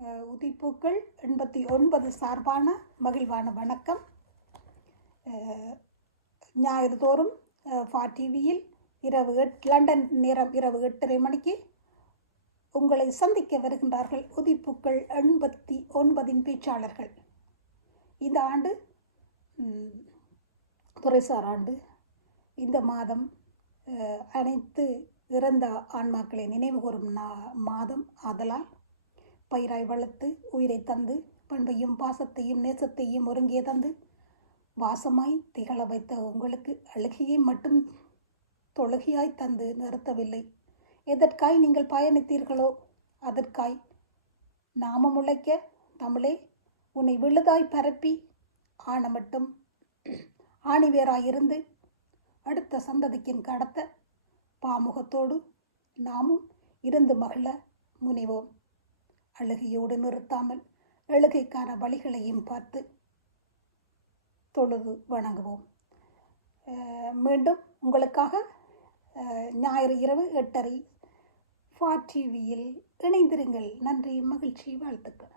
உதிப்புக்கள் உதிப்பூக்கள் எண்பத்தி ஒன்பது சார்பான மகிழ்வான வணக்கம். ஞாயிறுதோறும் ஞாயிறு தோறும் ஃபா டிவியில் இரவு எட் லண்டன் நேரம் இரவு எட்டரை மணிக்கு உங்களை சந்திக்க வருகின்றார்கள் உதிப்புக்கள் எண்பத்தி ஒன்பதின் பேச்சாளர்கள். இந்த ஆண்டு துறைசார் ஆண்டு. இந்த மாதம் அனைத்து இறந்த ஆன்மாக்களை நினைவுகூரும் நா மாதம். ஆதலால் பயிராய் வளர்த்து உயிரை தந்து பண்பையும் பாசத்தையும் நேசத்தையும் ஒருங்கே தந்து வாசமாய் திகழ வைத்த உங்களுக்கு அழுகையை மட்டும் தொழுகையாய் தந்து நிறுத்தவில்லை. எதற்காய் நீங்கள் பயணித்தீர்களோ அதற்காய் நாமம் உழைக்க தமிழே உன்னை விழுதாய் பரப்பி ஆன மட்டும் ஆணிவேராயிருந்து அடுத்த சந்ததிக்கின் கடத்த பாமுகத்தோடு நாமும் இருந்து மகிழ முனைவோம். அழுகையோடு நிறுத்தாமல் எழுகைக்கான வழிகளையும் பார்த்து தொழுது வணங்குவோம். மீண்டும் உங்களுக்காக ஞாயிறு இரவு எட்டரை ஃபார் டிவியில் இணைந்திருங்கள். நன்றி மகிழ்ச்சி வாழ்த்துக்கள்.